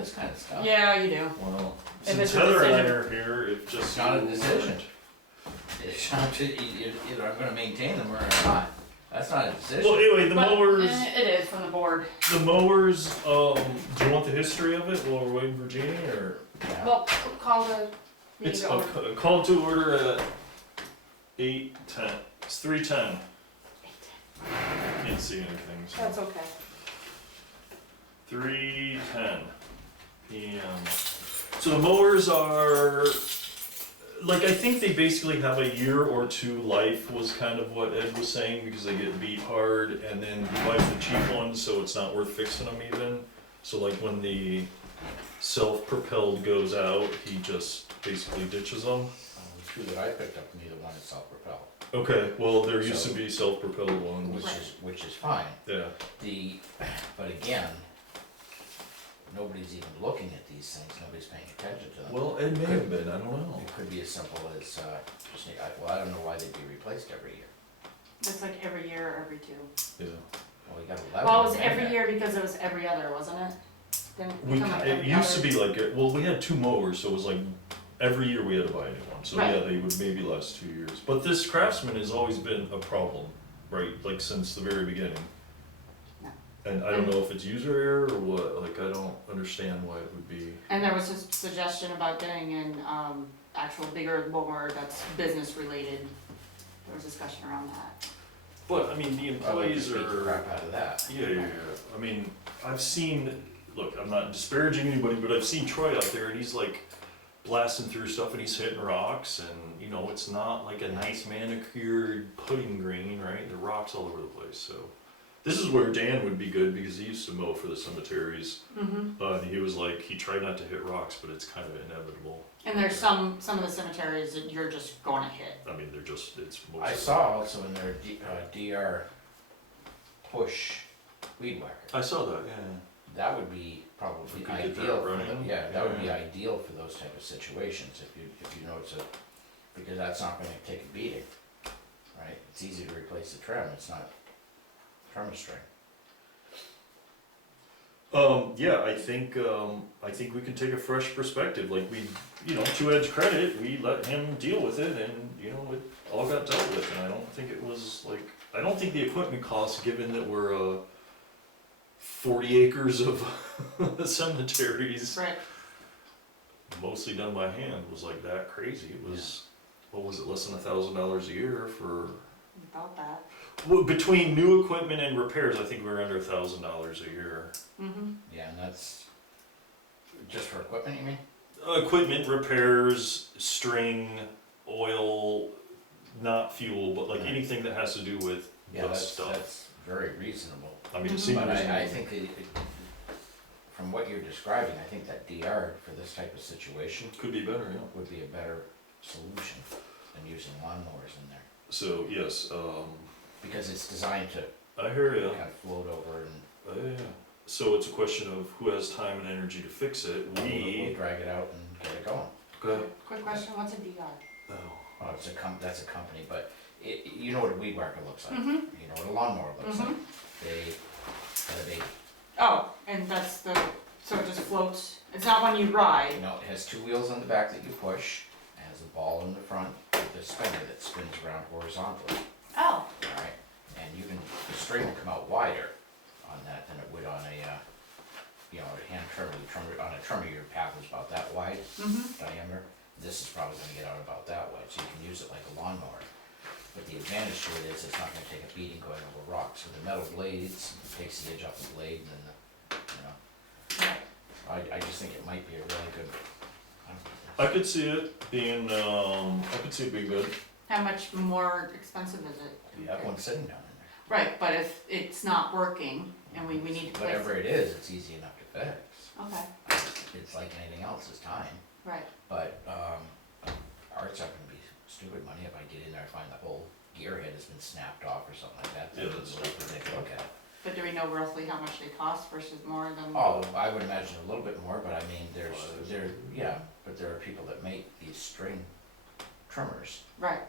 this kind of stuff. Yeah, you do. Well, If since it's a Heather and I decision. are here, it just. It's not a decision. It's not, either I'm gonna maintain them or I'm not. That's not a Well, decision. anyway, the But, mowers, it is from the board. do you want the history of it while we're waiting for Jeannie, or? Yeah. Well, call the It's meeting to order. a call to order at 8:10, it's 3:10. Can't see anything, so. That's okay. 3:10 PM. So the mowers are, like, I think they basically have a year or two life was kind of what Ed was saying, because they get beat hard, and then he buys the cheap ones, so it's not worth fixing them even. So like when the self-propelled goes out, he just basically ditches them. The two that I picked up, neither one is self-propelled, Okay, well, there used So- to be self-propelled ones. which is fine. Yeah, But again, nobody's even looking at these things, nobody's paying attention to them. well, Ed may have been, I don't know. It could be as simple as, I don't know why they'd be replaced every year. It's like every year or every two. Yeah. Well, we got 11. Well, it was in every there. year because it was every other, wasn't it? Didn't it become like It every used to other? be like, well, we had two mowers, so it was like, every year we had to buy a new one, so yeah, Right. they would maybe last 2 years. But this Craftsman has always been a problem, right, like since the very beginning. No. And I don't know if it's user error or what, like, I don't understand why it would be. And there was a suggestion about getting an actual bigger mower that's business related. There was discussion around that. But, I mean, the I like to employees beat the crap are, out of that. yeah, I mean, I've seen, look, I'm not disparaging anybody, but I've seen Troy out there and he's like blasting through stuff and he's hitting rocks and, you know, it's not like a nice manicured pudding green, right? There are rocks all over the place, so. This is where Dan would be good because he used to mow for the cemeteries. Mm-hmm. He was like, he tried not to hit rocks, but it's kind of inevitable. And there's some of the cemeteries that you're just going to hit. I mean, they're just, it's mostly. I saw also in their DR push weed whacker. I saw that, yeah. That would be probably If we could get that ideal. running. Yeah, that would be Yeah. ideal for those type of situations, if you know it's a, because that's not gonna take a beating, right? It's easy to replace the trim, it's not trim string. Yeah, I think we can take a fresh perspective, like we, you know, to Ed's credit, we let him deal with it and, you know, it all got dealt with, and I don't think it was like, I don't think the equipment costs, given that we're, 40 acres of cemeteries, Right. mostly done by hand, was like that crazy. It was, what was it, less than $1,000 a year for, About that. well, between new equipment and repairs, I think we were under $1,000 a year. Mm-hmm. Yeah, and that's just for equipment, you mean? Equipment, repairs, string, oil, not fuel, but like Right. anything that has to do with Yeah, the that's stuff. very reasonable. I mean, it Mhm. seems But I reasonable. think from what you're describing, I think that DR for this type of situation Could be better, yeah. would be a better solution than using lawnmowers in there. So, yes, Because it's designed to I hear you. kind of float over and Yeah. So it's a question of who has time and energy to fix it. we'll We. drag it out and get it going. Go Quick question, what's a DR? Oh. Well, that's a company, but you know what a weed whacker looks like. Mm-hmm. You know what a lawnmower looks like. Mm-hmm. They have a baby. Oh, and that's the, so it just floats, it's not one you ride. You know, it has two wheels on the back that you push, it has a ball in the front with a spinner that spins around horizontally, Oh. alright? And the string will come out wider on that than it would on a, you know, a hand trimmer. On a trimmer, your path is about that wide Mm-hmm. diameter. This is probably gonna get out about that wide, so you can use it like a lawnmower. But the advantage to it is it's not gonna take a beating going over rocks. With the metal blades, it takes the edge off the blade and then you know. I just think it might be a really good. I could see it being, I could see it being good. How much more expensive is it? You have one sitting down in there. Right, but if it's not working and we need to Whatever place. it is, it's easy enough to fix. Okay, It's like anything else, it's time. right. But Art's not gonna be stupid money if I get in there and find the whole gear head has been snapped off or something like that. Yeah, that's what they take a look at. But do we know roughly how much they cost versus more than? Oh, I would imagine a little bit more, but I mean, but there are people that make these string trimmers. Right,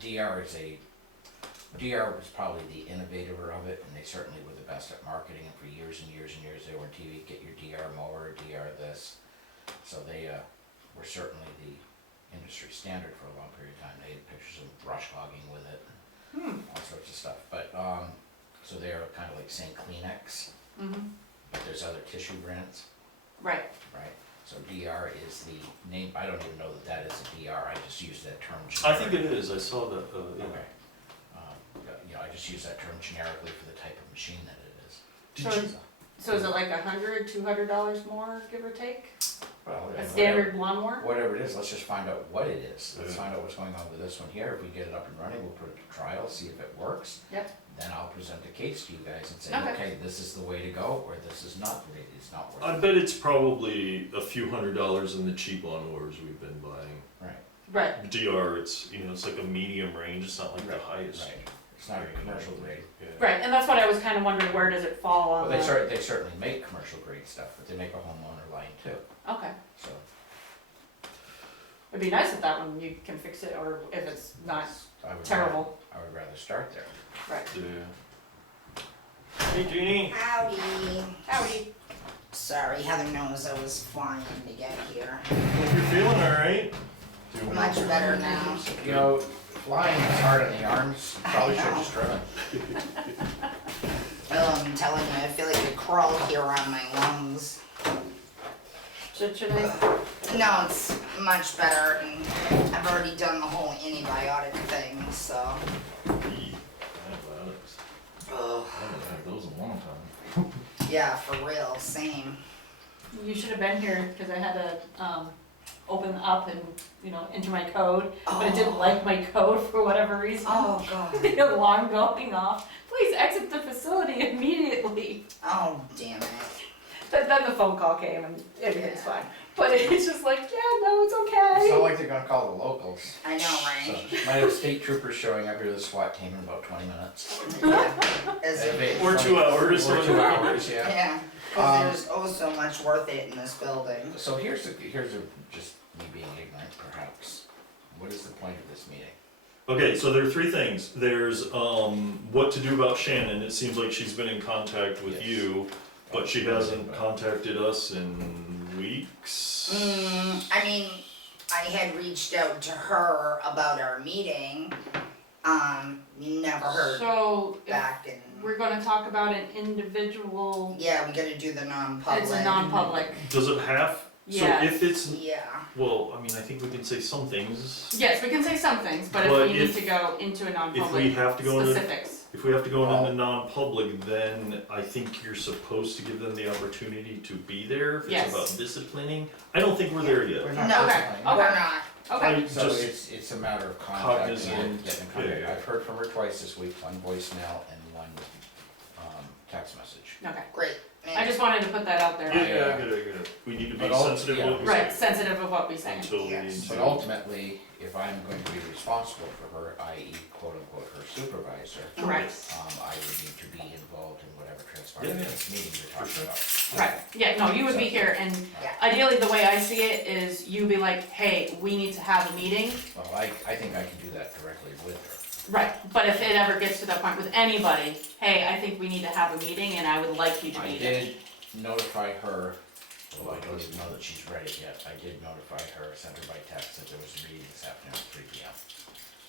DR was probably the innovator of it, and they certainly were the best at marketing, and for years and years and years, they were on TV, get your DR mower, DR this. So they, were certainly the industry standard for a long period of time. They had pictures of brush hogging with it, all sorts of stuff. But, so they're kind of like saying Kleenex, but there's other tissue brands, Right, right? So DR is the name, I don't even know that that is a DR, I just use that term I think generically. it is, I saw that, yeah. Okay. You know, I just use that term generically for the type of machine that it is. Did So- you, so is it like $100, $200 more, give or take? Well, A and standard lawnmower? whatever it is, let's just find out what it is. Let's Yeah. find out what's going on with this one here. If we get it up and running, we'll put it to trial, see if it works. Yep. Then I'll present the case to you guys and say, Okay. okay, this is the way to go, or this is not the way, it's not I working. bet it's probably a few $100s in the cheap lawnmowers we've been buying. Right, Right, DR, it's, you know, it's like a medium range, it's not like the highest. right. It's not a commercial grade. Yeah. right, and that's what I was kind of wondering, where does it fall Well, on they the? certainly make commercial grade stuff, but they make a homeowner line too, Okay, so. it'd be nice if that one, you can fix it, or if it's not I would terrible, I would rather start there. right. Yeah. Hey Jeannie. Howdy. Howdy. Sorry, Heather knows I was flying to get here. Hope you're feeling alright. Much better now. You know, flying is hard on the arms, probably I should know. have driven. I'm telling you, I feel like a crawl here on my lungs. Should I? No, it's much better, and I've already done the whole antibiotic thing, so. Antibiotics. Ugh. I haven't had those in a long time. Yeah, for real, same. You should have been here, because I had to, open up and, you know, enter my code, but it didn't like my code for whatever reason. Oh, God. The alarm going off, please exit the facility immediately. Oh, damn it. But then the phone call came and everything's fine. But it's just like, yeah, no, it's okay. It's not like they're gonna call the locals. I know, So, right? might have state troopers showing up here, the SWAT team in about 20 minutes. Yeah. As if, Maybe Or 2 hours. Or 2 hours, yeah. yeah, because there's oh so much worth it in this building. So here's just me being ignorant perhaps. What is the point of this meeting? Okay, so there are 3 things. There's what to do about Shannon. It seems like she's been in contact with Yes. you, but she hasn't contacted us in weeks. I mean, I had reached out to her about our meeting, never heard So, if back, and, we're gonna talk about an individual, yeah, we gotta do the non-public. it's a non-public, Does it have? Yes. So if it's, Yeah, well, I mean, I think we can say some things. yes, we can say some things, but But if we need if- to go into a If we non-public, have to go into, specifics. if we have to go Well- into non-public, then I think you're supposed to give them the opportunity to be there. If Yes. it's about disciplining, I don't think we're there yet. We're not No. disciplining. Okay. we're not. Okay, So Just it's a matter of contacting and cognizant, getting in contact. yeah. I've heard from her twice this week, one voicemail and one text message. okay. Great. I just wanted to put that out there. Yeah, I get it. We need to be But all- sensitive yeah. what we Right, say sensitive of what we say. until we Yes. need But to. ultimately, if I'm going to be responsible for her, i.e. quote unquote her supervisor, Correct. I would need to be involved in whatever transpires in Yeah, this meeting you're for talking sure. about. Right, yeah, no, you would be here, and Yeah. ideally, the way I see it is you be like, hey, we need to have a meeting. Well, I think I can do that directly with her. Right, but if it ever gets to that point with anybody, hey, I think we need to have a meeting and I would like you to I be there. did notify her, although I don't even know that she's read it yet, I did notify her, sent her by text that there was a meeting this afternoon at 3 p.m.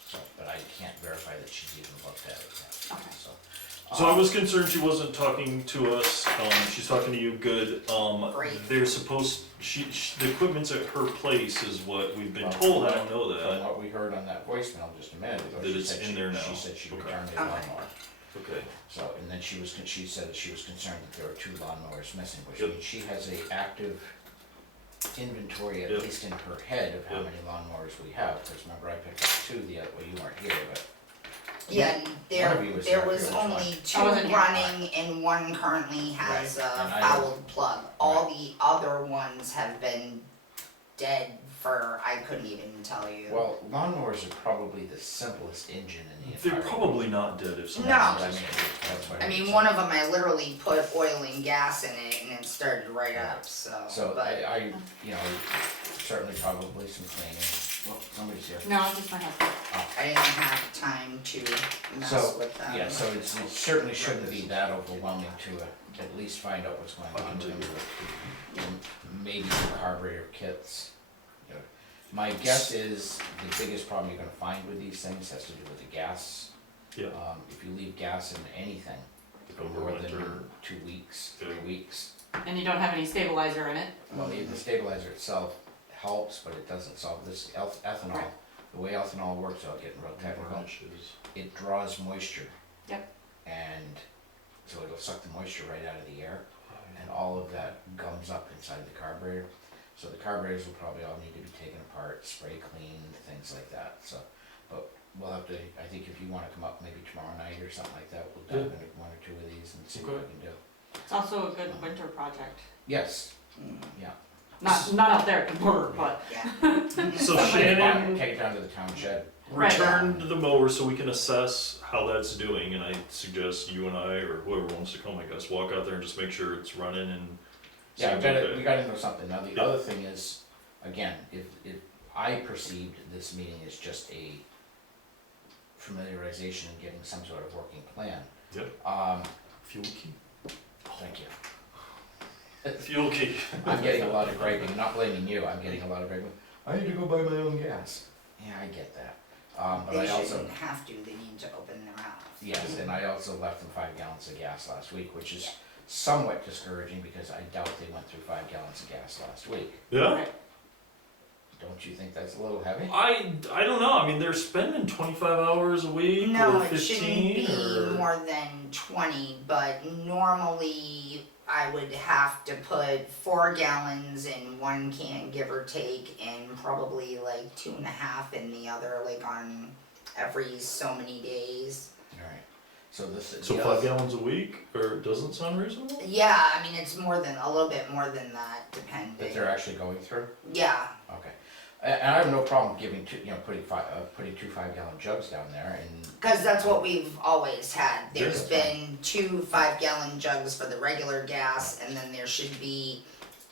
So, but I can't verify that she's even looked at it yet, Okay. so. So I was concerned she wasn't talking to us, she's talking to you, good, Great. they're supposed, the equipment's at her place is what we've been Well, told, I don't know From that. what we heard on that voicemail just a minute ago, That she it's said in she, there now. she said she Okay. returned the Okay. lawnmower. Okay, So, and then she said that she was concerned that there were 2 lawnmowers missing, which Yep. means she has a active inventory, at Yep. least in her head, of how Yep. many lawnmowers we have, because remember I picked up 2 well, you weren't here, but. Yeah, and One of you was there here, was which one? only 2 I wasn't here. running, and one currently has Right, a and I- fouled plug. All the other ones have been dead for, I couldn't even tell you. Well, lawnmowers are probably the simplest engine in the entire. they're probably not dead if someone. No. That's what I mean, that's what I mean, said. one of them, I literally put oil and gas in it, and it started right up, so. So but- I, you know, certainly probably some cleaning. Well, somebody's here. No, it's just my husband. I didn't have time to mess So, with them. yeah, so it certainly shouldn't be that overwhelming to at least find out what's going on with them. maybe some carburetor kits. You know, my guess is the biggest problem you're gonna find with these things has to do with the gas. Yeah. If you leave gas in anything for Over more winter. than 2 weeks, 3 weeks, And you don't have any stabilizer in it. well, the stabilizer itself helps, but it doesn't solve this ethanol. Right. The way ethanol works, without getting real technical, it draws moisture. Yep. And so it'll suck the moisture right out of the air, and all of that gums up inside the carburetor. So the carburetors will probably all need to be taken apart, spray cleaned, things like that, so. But we'll have to, I think if you wanna come up maybe tomorrow night or something like that, we'll dive into 1 or 2 of these and see what we can do. It's also a good winter project. Yes, yeah. Not out there at the border, but Yeah. So Take Shannon, it down to the town shed. return to the mower so we can assess how that's doing, and I suggest you and I, or whoever wants to come, I guess, walk out there and just make sure it's running and. Yeah, seems we okay. gotta know something. Now, the Yeah. other thing is, again, if I perceived this meeting as just a familiarization and getting some sort of working plan. Yep. Fuel key. Thank you. Fuel key. I'm getting a lot of griping, not blaming you, I'm getting a lot of griping. I need to go buy my own gas. Yeah, I get that. But They I also, shouldn't have to, they need to open their mouth. yes, and I also left them 5 gallons of gas last week, which is somewhat discouraging because I doubt they went through 5 gallons of gas last week. Yeah? Don't you think that's a little heavy? I don't know, I mean, they're spending 25 hours a week No, or it shouldn't 15 be or. more than 20, but normally I would have to put 4 gallons in one can, give or take, and probably like 2.5 in the other, like on every so many days. Alright, so this is. So 5 gallons a week, or it doesn't sound reasonable? Yeah, I mean, it's more than, a little bit more than that, depending. That they're actually going through? Yeah, Okay. And I have no problem giving two, putting 2 5-gallon jugs down there and, because that's what we've always had. Yeah, There's that's been 2 5-gallon jugs for the regular gas, and then there should be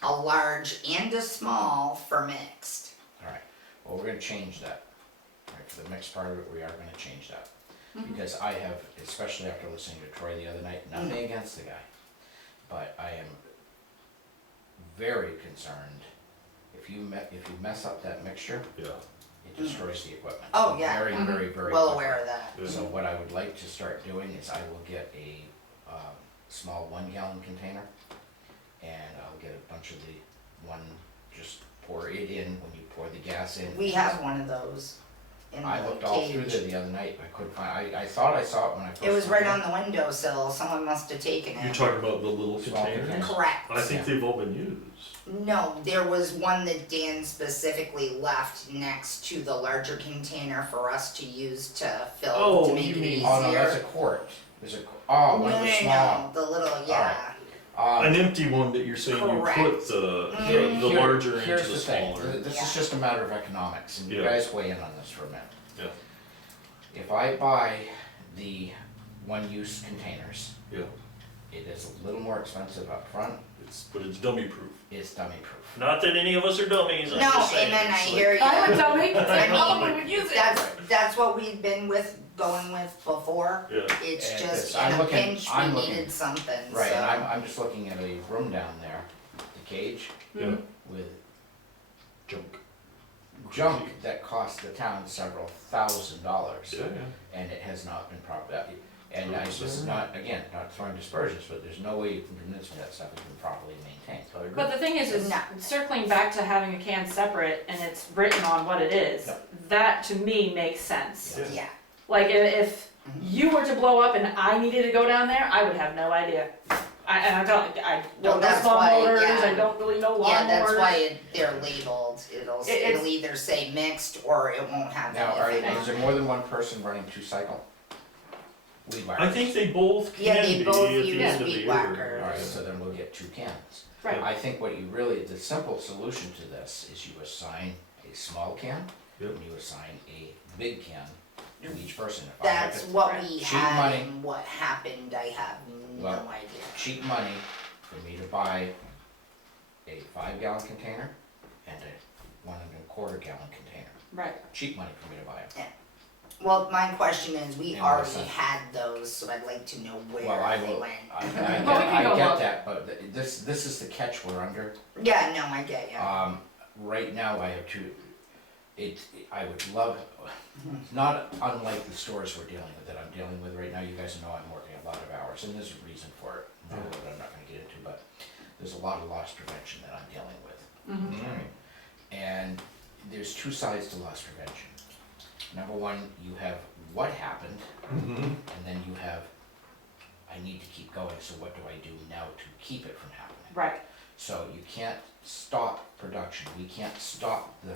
a large and a small for mixed. alright, well, we're gonna change that. Alright, for the mixed part of it, we are gonna change that. Because I have, especially after listening to Troy the other night, nothing against the guy, but I am very concerned, if you mess up that mixture, Yeah. it destroys the equipment. Oh, yeah. Very, very, very Well quickly. aware of that. Yeah. So what I would like to start doing is I will get a small 1-gallon container, and I'll get a bunch of the just pour it in when you pour the gas in. We have one of those in I the looked all through cage. there the other night, I couldn't find, I thought I saw it when I first. It was went right in. on the windowsill. Someone must have taken You're it. talking about the little Small containers? containers. Correct. I think Yeah. they've all been used. No, there was one that Dan specifically left next to the larger container for us to use to fill Oh, to make you it mean- easier. Oh, no, that's a quart, there's a, no, oh, one no, of the no, small. the little, yeah. An empty one that you're saying you Correct. put the Here- larger into here's the thing. smaller. This Yeah. is just a matter of economics, and you Yeah. guys weigh in on this for a minute. Yeah. If I buy the one-use containers, Yeah, it is a little more expensive up front. but it's dummy proof. It's dummy proof. Not that any of us are dummies, I'm No, just saying. and then I it's like- hear you. I would tell me, I mean, probably would use it. That's what we've been going with before. Yeah, It's And just this- in I'm a looking- pinch, we I'm looking- needed something, Right, so. and I'm just looking at a room down there, the cage, yeah, with junk. junk that cost the town several $1,000s. Yeah, yeah. And it has not been properly, and this is not, again, not throwing dispersions, but there's no way you can convince me that stuff has been properly maintained. I agree. But the thing is No. circling back to having a can separate and it's written on what it is, Yep. that to me makes sense. Yeah. Yeah, Like if you were to blow up and I needed to go down there, I would have no idea. I don't Well, know that's small why, motors, yeah. I don't really know lawnmowers. yeah, that's why they're labeled, it'll It's- either say mixed or it won't have Now, anything on is there it. more than one person running 2-cycle? Weed I whackers. think they both Yeah, can they be both at the use end of the weed year. whacker. Alright, so then we'll get 2 cans. Right. I think what you really, the simple solution to this is you assign a small can, Yep. and you assign a big can to each person. If I have That's to- what we Cheap had money. and what happened, I have no Well, idea. cheap money for me to buy a 5-gallon container and a 1 1/4 gallon container. Right. Cheap money for me to buy it. Well, my question is, we Yeah, already listen. had those, so I'd like to know where Well, I they will, went. I Well, we can go get look. that, but this is the catch we're under. Yeah, no, I get you. Right now I have two, I would love, not unlike the stores we're dealing with, that I'm dealing with right now, you guys know I'm working a lot of hours, and there's a reason for it, that I'm not gonna get into, but there's a lot of loss prevention that I'm dealing with. Mhm. Alright, and there's two sides to loss prevention. Number one, you have what happened, and then you have, I need to keep going, so what do I do now to keep it from happening? Right, So you can't stop production, we can't stop the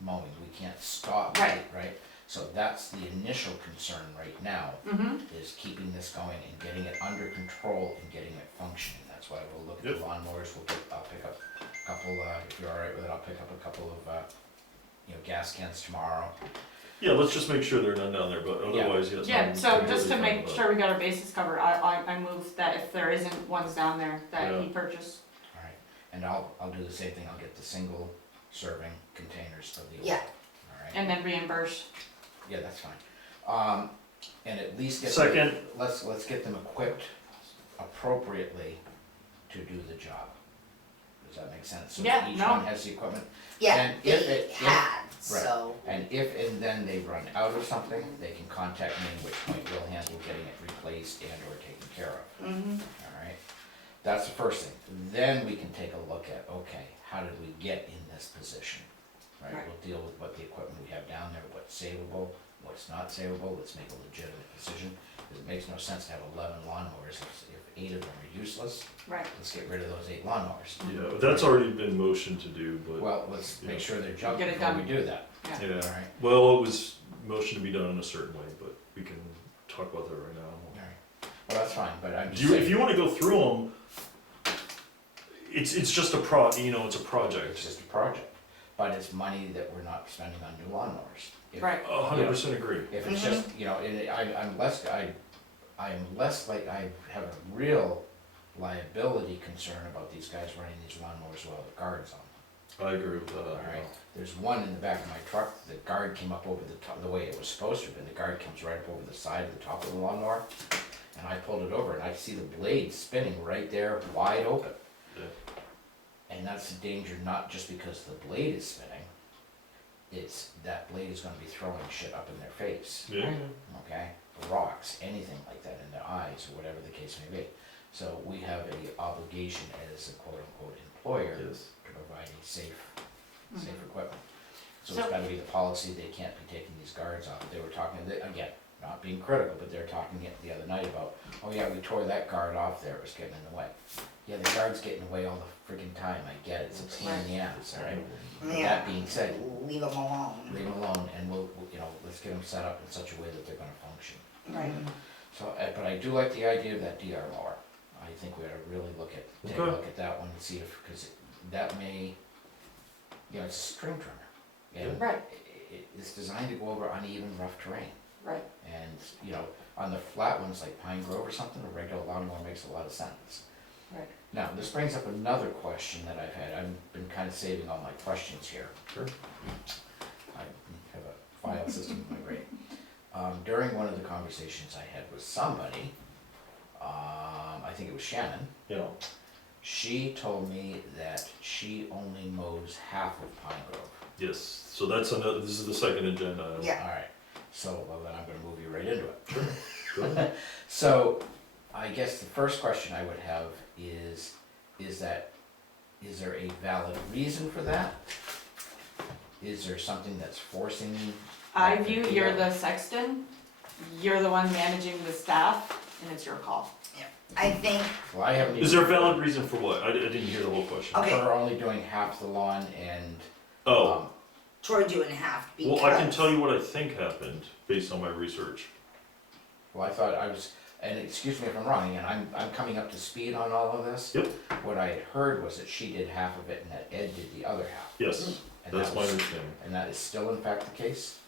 mowing, we can't stop, Right. right? So that's the initial concern right now, mhm, is keeping this going and getting it under control and getting it functioning. That's why we'll look at Yep. the lawnmowers, I'll pick up a couple, if you're all right with it, I'll pick up a couple of, gas cans tomorrow. Yeah, let's just make sure there are none down there, but otherwise, yes. yeah, I'm so completely just to fine make with that. sure we got our bases covered, I move that if there isn't ones down there that Yeah. he purchased. Alright, and I'll do the same thing, I'll get the single serving containers of the oil. Yeah. Alright, And then reimburse. yeah, that's fine. And at least get. Second, Let's get them equipped appropriately to do the job. Does that make sense? So Yeah, each no. one has the equipment, Yeah, and if they it- had, so, and if and then they run out of something, they can contact me, in which point we'll handle getting it replaced and or taken care of, mhm, alright? That's the first thing. Then we can take a look at, okay, how did we get in this position? Right, Right. we'll deal with what the equipment we have down there, what's savable, what's not savable, let's make a legitimate decision. Because it makes no sense to have 11 lawnmowers if 8 of them are useless. Right. Let's get rid of those 8 lawnmowers. yeah, but that's already been motioned to do, but, Well, let's make sure they're junk Get it before we done. do that, Yeah. yeah. alright? Well, it was motioned to be done in a certain way, but we can talk about that right now. Alright, well, that's fine, but I'm Do just you, saying. if you wanna go through them, it's just a it's a It's project. just a project, but it's money that we're not spending on new lawnmowers. If- Right. 100% agree. If it's just, and I'm less like, I have a real liability concern about these guys running these lawnmowers while the guard's on them. I agree with that. Alright, there's one in the back of my truck, the guard came up over the top, the way it was supposed to, but the guard comes right up over the side of the top of the lawnmower. And I pulled it over and I see the blade spinning right there, wide open. Yeah. And that's a danger, not just because the blade is spinning, it's that blade is gonna be throwing shit up in their face, Yeah, okay? Rocks, anything like that in their eyes, or whatever the case may be. So we have a obligation as a quote-unquote employer yes. to provide a safe Mhm. equipment. So So- it's gotta be the policy, they can't be taking these guards off. They were talking, again, not being critical, but they're talking it the other night about, oh yeah, we tore that guard off there, it was getting in the way. Yeah, the guard's getting in the way all the freaking time, I get it, it's a pain in the ass, alright? But yeah, that being said, leave them alone. leave them alone and we'll, let's get them set up in such a way that they're gonna function. Right. So, but I do like the idea of that DR mower. I think we ought to really take a Okay. look at that one and see if, because that may, it's a string trimmer. And Right. it's designed to go over uneven, rough terrain. Right. And, on the flat ones like Pine Grove or something, a regular lawnmower makes a lot of sense. Right. Now, this brings up another question that I've had. I've been kind of saving all my questions here. Sure. I have a file system in my brain. During one of the conversations I had with somebody, I think it was Shannon, Yeah. she told me that she only mows half of Pine Grove. Yes. So that's another. This is the second agenda item. Yeah. Alright, so, well, then I'm gonna move you right into it. Sure. Go ahead. So, I guess the first question I would have is there a valid reason for that? Is there something that's forcing? I that view to you're do? the sexton, you're the one managing the staff, and it's your call. I think, Well, I haven't even. Is there a valid reason for what? I didn't hear the whole question. Okay. For only doing half the lawn and, Oh, Troy doing half because. well, I can tell you what I think happened based on my research. well, I thought I was, and excuse me if I'm wrong, and I'm coming up to speed on all of this. Yep. What I had heard was that she did half of it and that Ed did the other half. Yes, And that's that my was- understanding. And that is still in fact the case?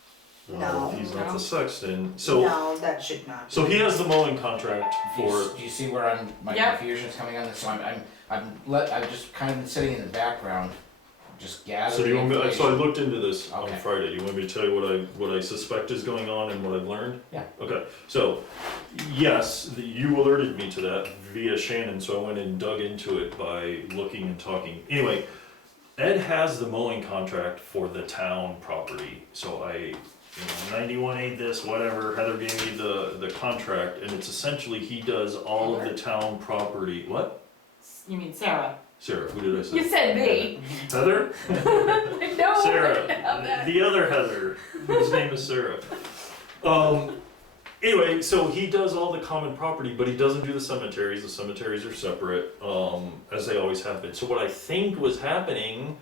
No. He's not No. the sexton. So, No, that should not. so he has the mowing contract for. Do you see where my Yep. confusion's coming on this? So I'm just kind of been sitting in the background just gather. So do you want me, so I information. looked into this on Okay. Friday, do you want me to tell you what I suspect is going on and what I've learned? Yeah. Okay, so, yes, you alerted me to that via Shannon, so I went and dug into it by looking and talking. Anyway, Ed has the mowing contract for the town property, so 91A this, whatever, Heather gave me the contract, and it's essentially, he does all of the town property, what? You mean Sarah? Sarah, who did I say? You said me. Heather? No. Sarah, How bad. the other Heather, whose name is Sarah. Anyway, so he does all the common property, but he doesn't do the cemeteries. The cemeteries are separate, as they always have been. So what I think was happening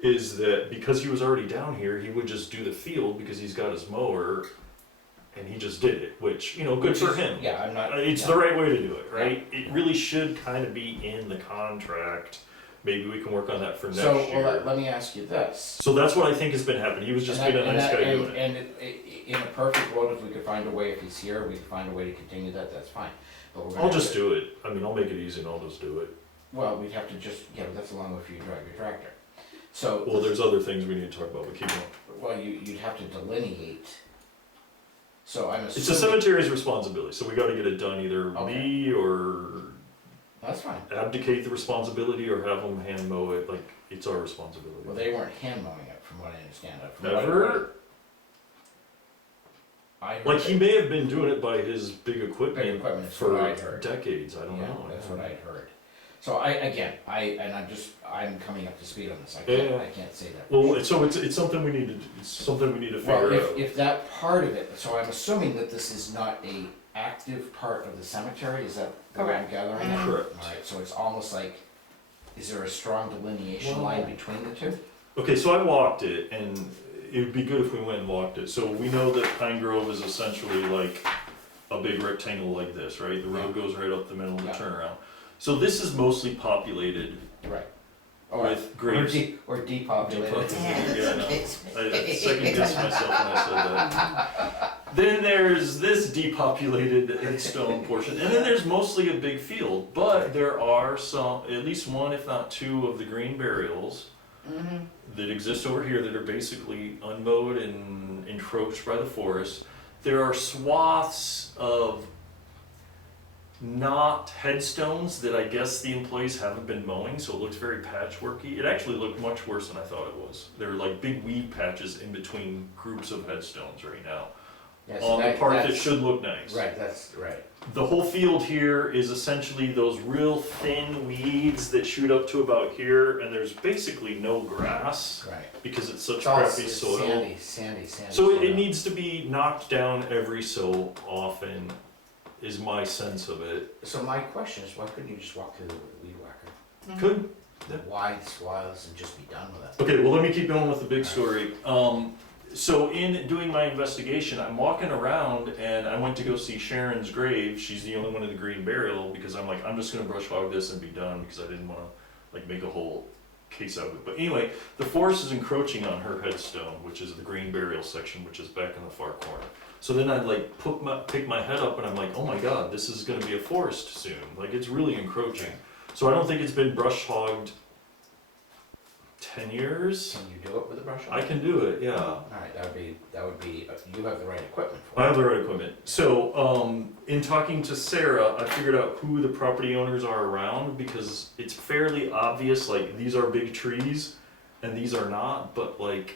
is that because he was already down here, he would just do the field because he's got his mower, and he just did it, which, good for him. Yeah, I'm not. It's yeah. the right way to do it, right? It really should kind of be in the contract. Maybe we can work on that for next So, year. well, let me ask you this. So that's what I think has been happening. He was just being a nice guy doing it. And in a perfect world, if we could find a way, if he's here, we could find a way to continue that, that's fine. But we're gonna. I'll just do it. I mean, I'll make it easy and I'll just do it. Well, we'd have to just, that's a long way for you to drive your tractor. So, Well, there's other things we need to talk about, but keep going. well, you'd have to delineate. So I'm assuming. It's the cemetery's responsibility, so we gotta get it done either Okay. me or That's fine. abdicate the responsibility or have them hand mow it, like, it's our responsibility. Well, they weren't hand mowing it, from what I understand. From Ever? I heard Like, he that- may have been doing it by his big Big equipment equipment, that's for what I heard. decades, I don't Yeah, know. that's what I'd heard. So I'm coming up to speed on this, Yeah. I can't say that. for Well, sure. it's something we need to, it's something we need to Well, figure out. if that part of it, so I'm assuming that this is not a active part of the cemetery, is that the way I'm Correct. gathering it? Correct. Alright, so it's almost like, is there a strong delineation Well- line between the two? Okay, so I walked it, and it would be good if we went and walked it. So we know that Pine Grove is essentially like a big rectangle like this, right? The road goes right up the middle of the Yeah. turnaround. So this is mostly populated Right. Alright, with graves. or depopulated. Yeah, no. I second guessed myself when I said that. Then there's this depopulated headstone portion, and then there's mostly a big field. But there are some, at least one, if not two, of the green burials that exist over here that are basically unmowed and encroached by the forest. There are swaths of not headstones that I guess the employees haven't been mowing, so it looks very patchworky. It actually looked much worse than I thought it was. There are like big weed patches in between groups of headstones right now. Yeah, so On the part that that's- should look nice. Right, that's, right. The whole field here is essentially those real thin weeds that shoot up to about here, and there's basically no grass Right. because it's such It's all crappy soil. sandy. So it soil. needs to be knocked down every so often, is my sense of it. So my question is, why couldn't you just walk through the weed whacker? Could. The wide swaths and just be done with it? Okay, well, let me keep going with the big story. So in doing my investigation, I'm walking around and I went to go see Sharon's grave. She's the only one in the green burial because I'm like, I'm just gonna brush hog this and be done because I didn't wanna like make a whole case out of it. But anyway, the forest is encroaching on her headstone, which is the green burial section, which is back in the far corner. So then I'd like pick my head up and I'm like, oh my God, this is gonna be a forest soon. Like, it's really encroaching. So I don't think it's been brush hogged 10 years. Can you do it with a brush I hog? can do it, yeah. Alright, that would be, you have the right equipment for I it. have the right equipment. So, in talking to Sarah, I figured out who the property owners are around because it's fairly obvious, like, these are big trees and these are not, but like,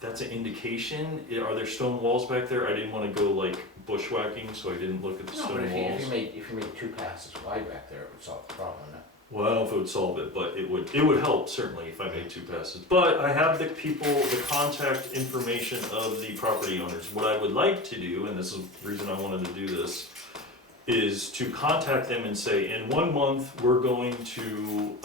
that's an indication. Are there stone walls back there? I didn't want to go like bushwhacking, so I didn't look at the No, stone but walls. if you made 2 passes wide back there, it would solve the problem, wouldn't it? Well, I don't know if it would solve it, but it would help certainly if I made 2 passes. But I have the contact information of the property owners. What I would like to do, and this is the reason I wanted to do this, is to contact them and say, in 1 month, we're going to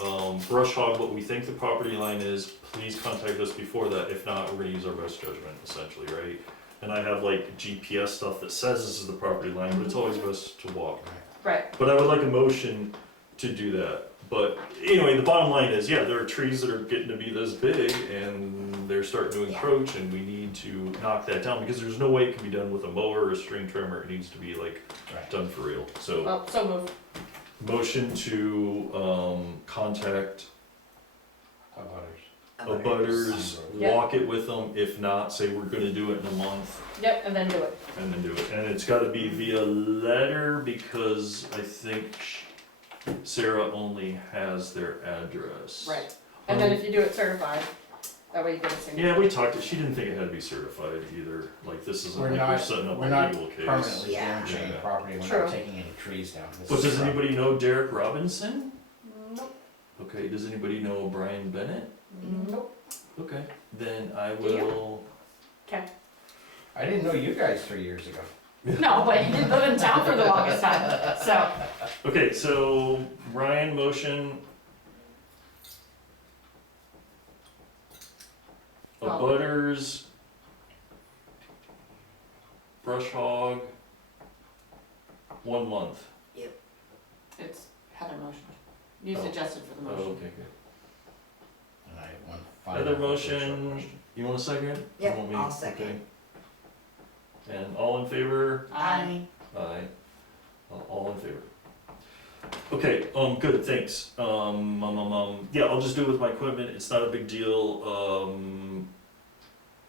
brush hog what we think the property line is. Please contact us before that. If not, we're gonna use our best judgment, essentially, right? And I have like GPS stuff that says this is the property line, but it's always best to walk. Right. But I would like a motion to do that. But anyway, the bottom line is, yeah, there are trees that are getting to be this big and they're starting to encroach and we need to knock that down because there's no way it can be done with a mower or a string trimmer. It needs to be like Right. done for real. So Well, so moved. motion to contact How about ours? abutters, Yep. walk it with them, if not, say we're gonna do it in a month, Yep, and then do it. and then do it. And it's gotta be via letter, because I think Sarah only has their address. Right. And then if you do it certified, that way you get a signature. Yeah, we talked, she didn't think it had to be certified either, like this isn't We're like we're not- setting up We're a not legal case. permanently Yeah. damaging the Yeah. property, we're True. not taking any trees down. This But is does private. anybody know Derek Robinson? Nope. Okay, does anybody know Brian Bennett? Nope. Okay, then I Do you? will. Okay. I didn't know you guys 3 years ago. No, but you didn't live in town for the longest time, so. Okay, so Ryan motion. Oh. Abutters. Brush hog. 1 month. It's Heather motion. You Oh. suggested for the Oh, motion. okay, good. And I have one final. Other short motion, question. you want a second? Yep, You want me? I'll second. Okay. And all in favor? Aye. Aye. All in favor. Okay, good, thanks. Yeah, I'll just do it with my equipment, it's not a big deal.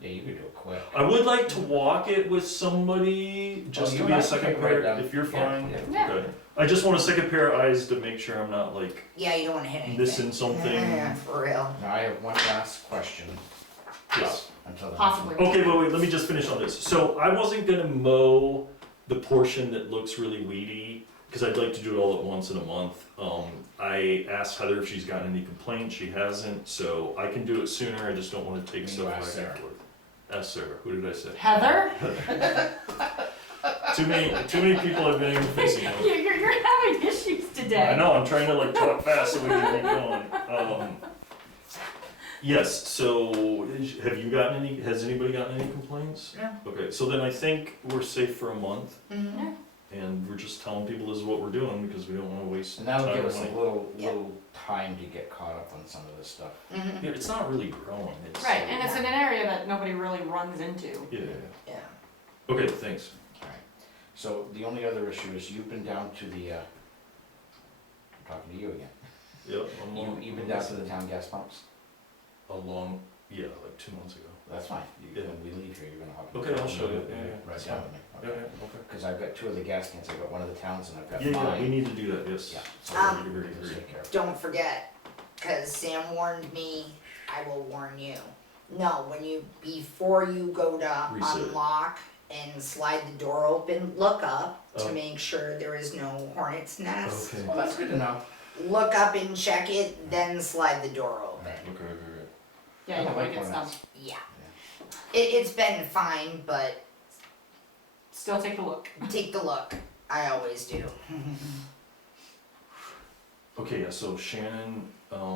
Yeah, you could do it quick. I would like to walk it with somebody, just Oh, to you be a and I second can write it pair, down. if you're Yeah, fine. yeah. Yeah. Okay. I just want a second pair of eyes to make sure I'm not like Yeah, you don't wanna hit anything. missing something. Yeah, for real. Now, I have one last question. Yes. Until then. Possibly. Okay, wait, let me just finish on this. So I wasn't gonna mow the portion that looks really weedy, because I'd like to do it all at once in a month. I asked Heather if she's gotten any complaints, she hasn't, so I can do it sooner, I just don't wanna take You stuff ask back Sarah. and forth. Ask Sarah, who did I say? Heather? Too many people have been facing it. You're having issues today. I know, I'm trying to like talk fast so we can keep going. Yes, so have you gotten any, has anybody gotten any complaints? No. Okay, so then I think we're safe for a month, Mhm. and we're just telling people this is what we're doing, because we don't wanna waste And time that'll give or us a money. little time to get caught up on some of this stuff. Mhm. Yeah, it's not really growing, it's. Right, and it's in an area that nobody really runs into. Yeah, Yeah. okay, thanks. Alright, so the only other issue is you've been down to the, I'm talking to you again. Yep, I'm You've been down to the town gas pumps? yeah, like 2 months ago. That's fine, Yeah. when we leave here, you're gonna hop. in Okay, the I'll truck show and you. go Yeah, yeah, Right that's down fine. to me. Yeah, Okay. yeah, okay. Cause I've got 2 of the gas cans, I've got one of the towns and I've got Yeah, yeah, we mine. need to do that, yes. Yeah, so Um, we'll Agree, agree. take care of it. Don't forget, cause Sam warned me, I will warn you. No, before you go to Reset. unlock and slide the door open, look up to Oh. make sure there is no hornet's nest. Okay. Well, that's good to know. Look up and check it, then slide the door open. Alright. Okay, okay, Yeah, I you don't don't like make it hornets. stop. Yeah. It's been fine, but Still take a look. take the look. I always do. Okay, yeah, so Shannon,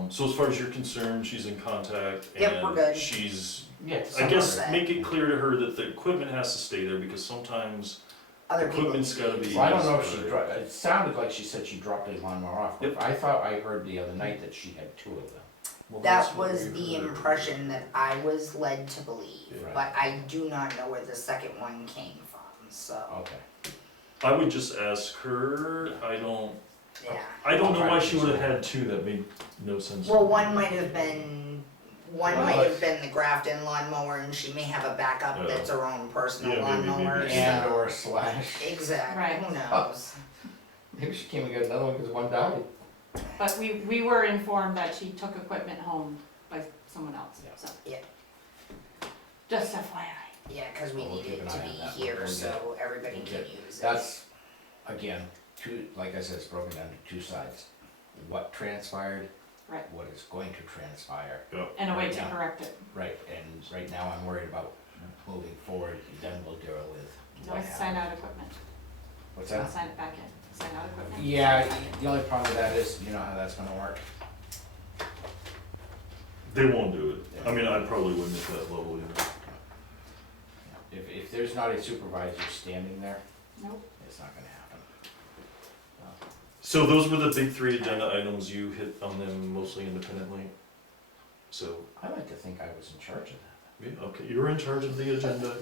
so as far as you're concerned, she's in contact Yep, we're and good. she's, Yeah. I guess, Okay. make it clear to her that the equipment has to stay there, because sometimes, Other people. Equipment's gotta be- Well, I don't know if she it sounded like she said she dropped a lawnmower off, but Yep. I thought I heard the other night that she had 2 of them. well, that's That what was we the heard. impression that I was led to believe, Right. but I do not know where the second one came from, so, Okay. I would just ask her, I don't yeah. know why she would have had 2, that made no sense. Well, one might have been Well, the Grafton lawnmower, and she may have a backup Yeah. that's her own personal Yeah, maybe, lawnmower. maybe. And so- or slash. Exactly, Right. who knows? Maybe she came and got another one because one died. But we were informed that she took equipment home by someone else, Yeah. so. Yeah. Just FYI. Yeah, cause we Well, we'll need keep it an to eye be on that. here We'll so everybody we'll can get- use it. That's, again, like I said, it's broken down to 2 sides. What transpired. Right. What is going to transpire. And a way Right to now. correct it. Right, and right now I'm worried about moving forward, then we'll deal with what Don't sign happened. out equipment. What's Don't that? sign it back in. Sign out equipment. Yeah, the only problem with that is, you know how that's gonna work. They won't do it. I mean, I probably wouldn't at that level either. If there's not a supervisor standing there, Nope. it's not gonna happen. So those were the big 3 agenda items, you hit on them mostly independently? So, I like to think I was in charge of that. yeah, okay, you're in charge of the agenda.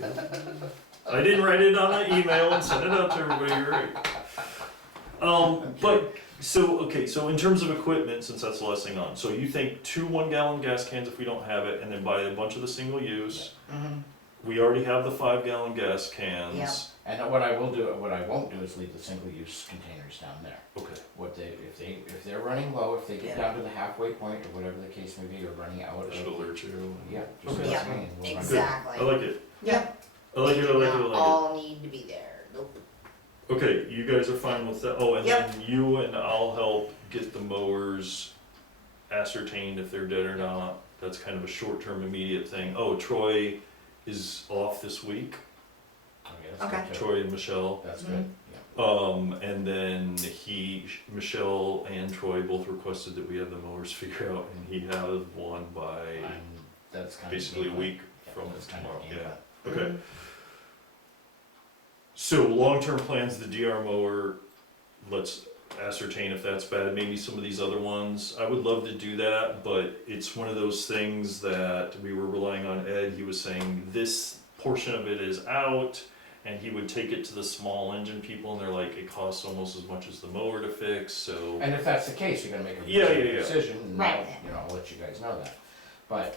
I didn't write it on an email and send it out to everybody, you're right. But, so, okay, so in terms of equipment, since that's the last thing on, so you think 2 1-gallon gas cans if we don't have it, and then buy a bunch of the single use. We already have the 5-gallon gas cans. Yeah. And what I won't do is leave the single-use containers down there. Okay, If they're running low, if they get Yeah. down to the halfway point, or whatever the case may be, or running out I should of, alert you. yeah, just Okay. ask Yeah, me and we'll run it. exactly. I like it. Yep. I like it, I like it, I Not like all need to be there, nope. it. Okay, you guys are fine with that? Oh, and Yep. then you and I'll help get the mowers ascertained if they're dead or not. That's kind of a short-term immediate thing. Oh, Troy is off this week. Okay, that's Okay. good too. Troy and Michelle. That's good, yeah. And then Michelle and Troy both requested that we have the mowers figured out, and he has one by That's kind of. basically a week Yeah, from that's kind of tomorrow, game yeah. plan. Okay. So long-term plans, the DR mower, let's ascertain if that's bad, maybe some of these other ones. I would love to do that, but it's one of those things that we were relying on Ed, he was saying this portion of it is out, and he would take it to the small engine people, and they're like, it costs almost as much as the mower to fix, so. And if that's the case, you're gonna make a Yeah, decision, and Right. I'll let you guys know that. But,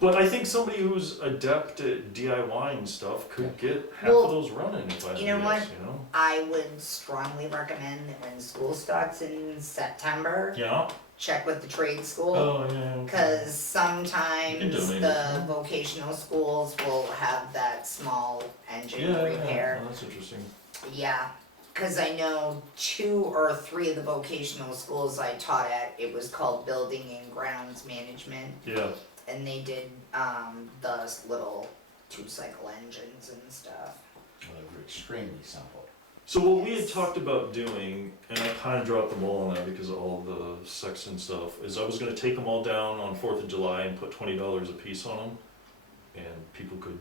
But I think somebody who's adept at DIY and stuff could get half Well, of those running if I had to you know guess, what? you know? I would strongly recommend that when school starts in September, Yeah? check with the trade school. Oh, yeah. okay. Cause You sometimes can donate the it. vocational schools will have that small engine Yeah, repair. oh, that's interesting. Yeah, cause I know 2 or 3 of the vocational schools I taught at, it was called Building and Grounds Management. Yeah. And they did, the little 2-cycle engines and stuff. they're extremely simple. So what we had Yes. talked about doing, and I kind of dropped the ball on that because of all the Sexton stuff, is I was gonna take them all down on 4th of July and put $20 a piece on them, and people could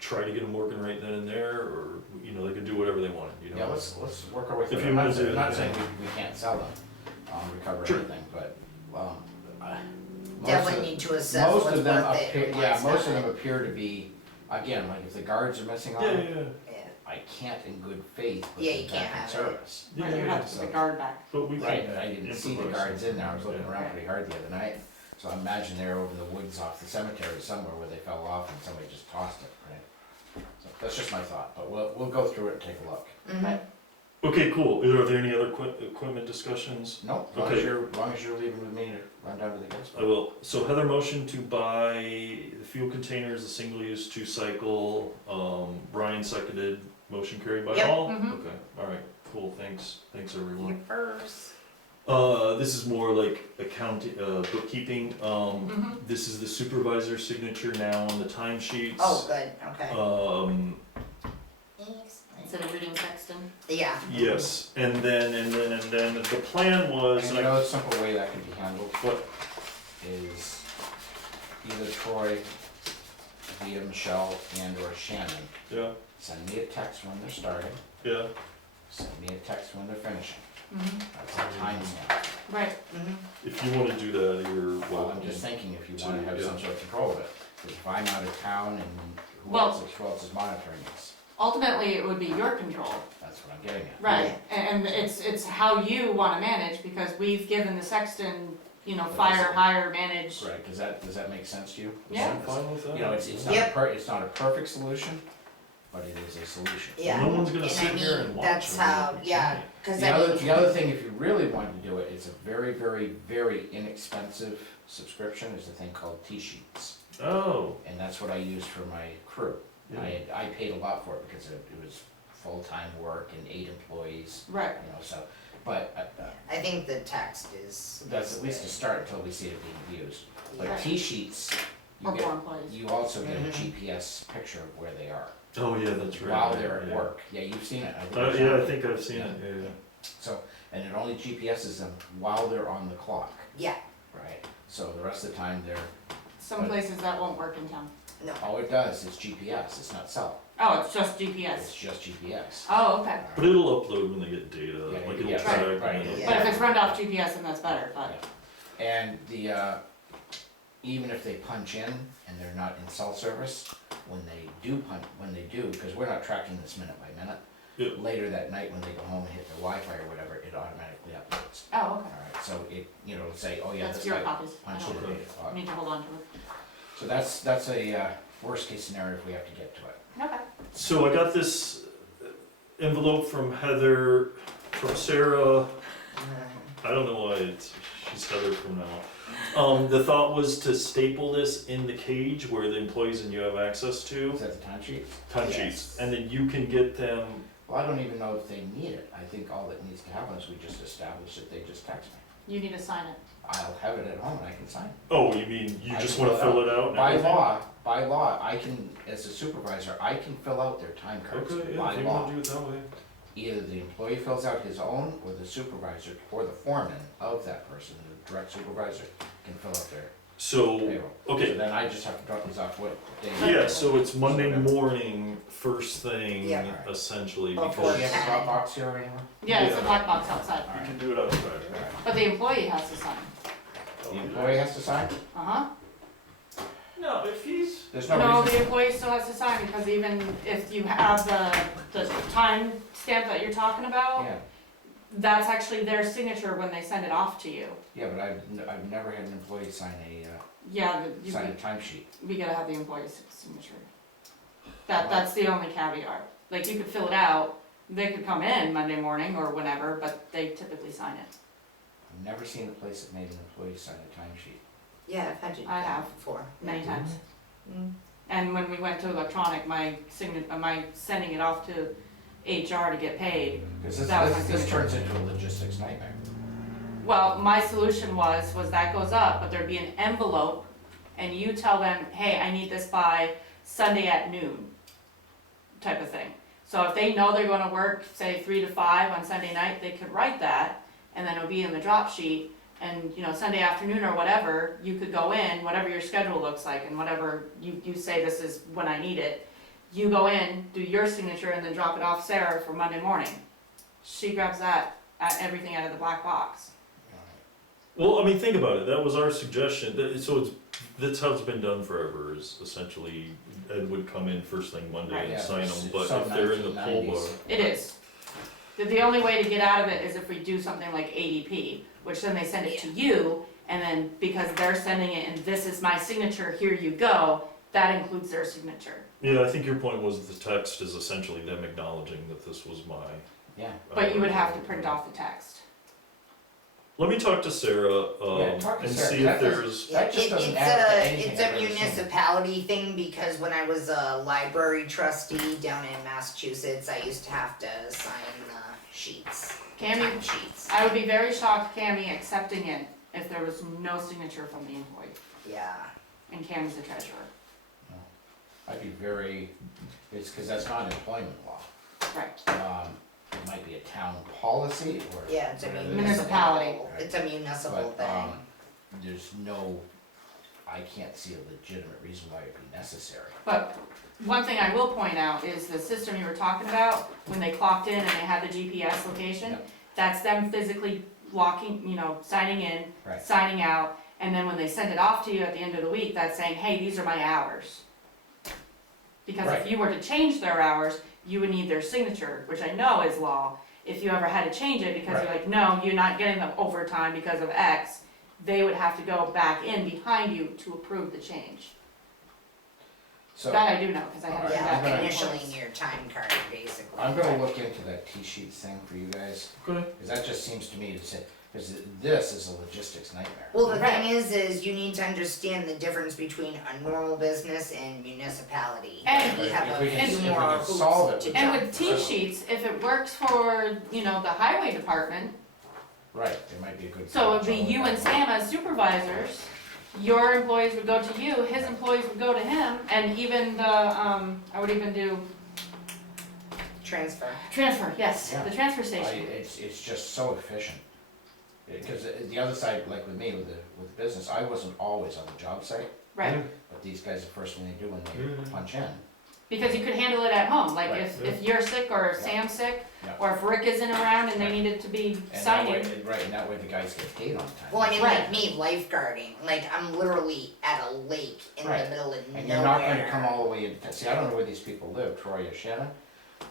try to get them working right then and there, or, you know, they could do whatever they wanted, you know? Yeah, let's work our way through If it. you I'm not wanna saying, do I'm not it, saying yeah. we can't sell them, recover Sure. anything, but, most Definitely of- need to assess most what's of them worth it appear, and yeah, what's most of not. them appear to be, again, like if the guards are missing on Yeah, them, yeah, yeah. Yeah. I can't in good faith put Yeah, them you can't back in have it. service. Yeah, Right, you yeah, have to put the guard back. but we Right, can but I didn't see the improvise guards in there, I was something, looking yeah. around pretty hard the other night, so I imagine they're over in the woods off the cemetery somewhere where they fell off and somebody just tossed it, right? So that's just my thought, but we'll go through it and take a look. Mhm. Okay, cool. Are there any other equipment discussions? Nope, Okay. as long as you're leaving with me to run down to the gas I pump. will. So Heather motion to buy the fuel containers, the single-use 2-cycle. Brian seconded. Motion carried by Yep. all? Mhm. Okay, all right, cool, thanks everyone. You first. This is more like accounting, bookkeeping. Mhm. This is the supervisor's signature now on the timesheets. Oh, good, okay. Instead of reading Sexton. Yeah. Yes, and then the plan was, And and another simple way that can be handled what, is either Troy, via Michelle, and or Shannon, yeah, send me a text when they're starting, yeah, send me a text when they're finishing. Mhm. That's a timestamp. Right, Mhm. if you wanna do that, you're Well, welcome. I'm just thinking if you wanna have Yeah. some sort of control of it, 'cause if I'm out of town and who Well- else is monitoring this, ultimately, it would be your control. that's what I'm getting at. Right, and it's how you wanna manage, because we've given the Sexton, fire, hire, manage. Right, does that make sense to you? Yeah. I'm fine with that. You know, it's not a Yep. it's not a perfect solution, but it is a solution. Yeah. No one's gonna And sit I here mean, and watch. that's them. how, You yeah, can't. cause The I other, mean, the other thing, if you really wanted to do it, it's a very, very, very inexpensive subscription, is a thing called T-Sheets. Oh, And that's what I used for my crew. yeah. I paid a lot for it because it was full-time work and 8 employees, Right, so, but I think the text is. that's at least a start until we see it being used. But Right. T-Sheets, or you more get, employees. you also get a Mhm. GPS picture of where they are Oh, yeah, that's right. while they're at yeah. work. Yeah, you've seen it, I think. you've Yeah, seen I it. think I've seen it, yeah, yeah. So, and it only GPSes them while they're on the clock, Yeah, right? So the rest of the time they're, Some places that won't work in town. no, all it does is GPS, it's not cell, Oh, it's just it's GPS. just GPS. Oh, okay. But it'll upload when they get data, Yeah, like it'll yeah, track. right, and right, it'll- yeah. But if it's run off GPS, then that's better, but. And even if they punch in and they're not in cell service, when they do, because we're not tracking this minute by minute, Yeah. later that night when they go home and hit their Wi-Fi or whatever, it automatically uploads. Oh, okay. Alright, so it, you know, say, oh yeah, That's this your guy copies. I punched it don't at 8 o'clock. need to hold on to it. So that's a, worst case scenario if we have to get to it. Okay. So I got this envelope from Heather, from Sarah. I don't know why she's Heather from now. The thought was to staple this in the cage where the employees and you have access to Is that the time sheet? time Yes. sheets, and then you can get them. Well, I don't even know if they need it. I think all that needs to happen is we just establish that they just text me. You need to sign it. I'll have it at home and I can sign it. Oh, you mean you I just can want to fill fill it it out? And By everything? law, I can, as a supervisor, I can fill out their time cards Okay, yeah, by if you law. want to do it that way. Either the employee fills out his own, or the supervisor, or the foreman of that person, the direct supervisor, can fill out their So, payroll. okay. So then I just have to drop these off what day. Yeah, so it's Monday So- morning, first thing, Yeah. essentially, Before Do because you you have a Dropbox here or anywhere? Yeah, it's a Yeah. black box outside. Alright. can do it outside. Alright. But the employee has to sign. The employee has to sign? Uh-huh. No, if he's. There's no No, reason. the employee still has to sign because even if you have the time stamp that you're talking about, Yeah, that's actually their signature when they send it off to you. yeah, but I've never had an employee sign Yeah, sign a timesheet. we gotta have the employee's signature. That's the only caveat. Like, you could fill it out, they could come in Monday morning or whenever, but they typically sign it. I've never seen a place that made an employee sign a timesheet. Yeah, I've had you do I that have. before. Many times. Mm. And when we went to electronic, my sending it off to HR to get paid. Because That was my this signature. turns into a logistics nightmare. Well, my solution was that goes up, but there'd be an envelope, and you tell them, hey, I need this by Sunday at noon, type of thing. So if they know they're gonna work, say 3 to 5 on Sunday night, they could write that, and then it'll be in the drop sheet, and, you know, Sunday afternoon or whatever, you could go in, whatever your schedule looks like, and whatever you say this is when I need it, you go in, do your signature, and then drop it off Sarah for Monday morning. She grabs everything out of the black box. Well, I mean, think about it. That was our suggestion. That's how it's been done forever. Is essentially Ed would come in first thing Monday Right. and Yeah, sign them. it's But some if they're in the poll 1990s. bar, It is. The only way to get out of it is if we do something like ADP, which then they send it to you, and then because they're sending it and this is my signature, here you go, that includes their signature. yeah, I think your point was the text is essentially them acknowledging that this was my. Yeah. But you would have to print off the text. Let me talk to Sarah Yeah, talk to and Sarah. see if That does- there's. That just doesn't add to anything It's I've a ever seen. municipality thing because when I was a library trustee down in Massachusetts, I used to have to sign sheets, Cammy, time sheets. I would be very shocked, Cammy, accepting it if there was no signature from the employee, Yeah. and Cammy's the treasurer. I'd be very, it's because that's not employment law. Right. It might be a town policy or. Yeah, it's a whatever it is. Municipality. It's a municipal But, thing. there's no, I can't see a legitimate reason why it'd be necessary. But one thing I will point out is the system you were talking about, when they clocked in and they had the GPS location, Yep. that's them physically locking, signing in, Right. signing out, and then when they send it off to you at the end of the week, that's saying, hey, these are my hours. Because if Right. you were to change their hours, you would need their signature, which I know is law. If you ever had to change it because you're like, no, you're not getting the overtime because of X, they would have to go back in behind you to approve the change. So, That I do know, because I had to do Alright, that. I'm gonna- for Initialing employees. your time card, basically. I'm gonna look into that T-sheets thing for you guys, Okay. because that just seems to me to say, because this is a logistics nightmare. Well, the Right. thing is you need to understand the difference between a normal business and municipality. And- we have If a we can- few if we more can hoops solve it, to we And jump with through. T-sheets, if it works for, the highway department, Right, it might be a good. so it'd be you and Sam as supervisors, your employees would go to you, his employees would go to him, and even I would even do Transfer. transfer, yes, Yeah. the transfer station. It's just so efficient. Because the other side, like with me, with the business, I wasn't always on the job site, Right, but these guys, the first thing they do when Yeah. they punch in, because you could handle it at home, like Right, if you're sick or Yeah. Sam's sick, Yeah. or if Rick isn't around and they Right. needed to be and that signing. way, right, and that way the guys get paid on time. Well, I mean, Right. like me, lifeguarding. Like, I'm literally at a lake in Right. the middle of And nowhere. you're not gonna come all the way in, see, I don't know where these people live, Troy or Shannon,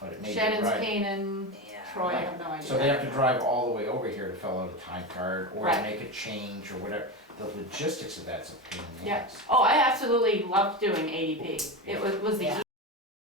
but it may be Shannon's, right. Canaan, Yeah. Troy, I have no idea. So they have to drive all the way over here to fill out a time card, or Right. make a change, or whatever. The logistics of that's a pain in the Yeah. ass. Oh, I absolutely loved doing ADP. It was the Yeah.